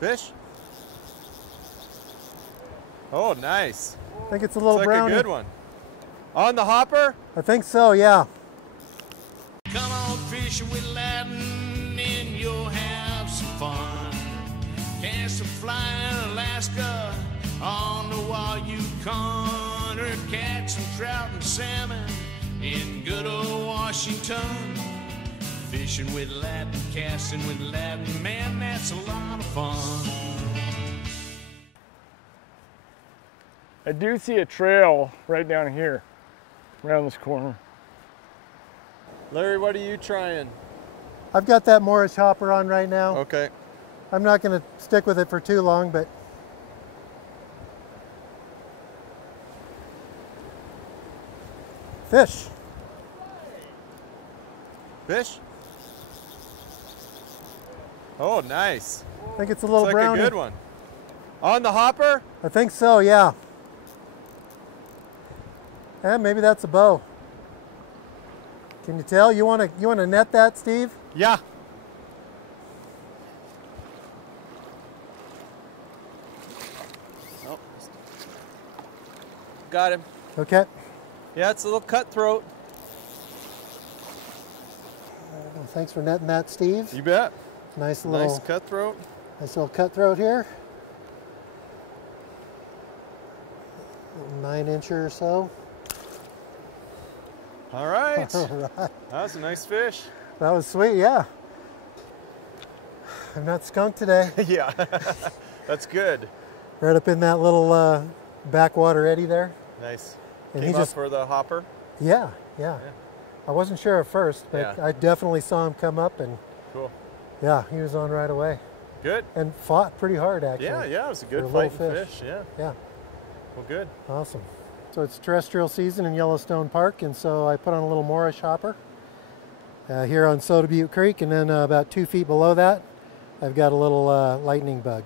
Fish? Oh, nice. I think it's a little Looks like brownie. a good one. On the hopper? I think so, yeah. Come on fishing with Ladin and you'll have some fun. Cast a fly in Alaska on the wild Yukon, or catch some trout and salmon in good old Washington. Fishing with Ladin, casting with Ladin, man, that's a lot of fun. I do see a trail right down here, around this corner. Larry, what are you trying? I've got that Morris hopper on right now. Okay. I'm not going to stick with it for too long, but fish. Fish? Oh, nice. I think it's a little Looks like brownie. a good one. On the hopper? I think so, yeah. And maybe that's a bow. Can you tell? You want to net that, Steve? Yeah. Oh. Got him. Okay. Yeah, it's a little cutthroat. Well, thanks for netting that, Steve. You bet. Nice Nice cutthroat. cutthroat here. 9-incher or so. All right. All right. That's a nice fish. That was sweet, yeah. I'm not skunked today. Yeah. That's good. Right up in that little backwater eddy there. Nice. And Came he up just, for the hopper? yeah. I wasn't sure at first, but Yeah. I definitely saw him come up, and Cool. yeah, he was on right away. Good. And fought pretty hard, actually. Yeah, it was a for good a little fighting fish. Yeah. Yeah, Well, good. awesome. So it's terrestrial season in Yellowstone Park, and so I put on a little Morris hopper here on Soda Butte Creek, and then about 2 feet below that, I've got a little lightning bug.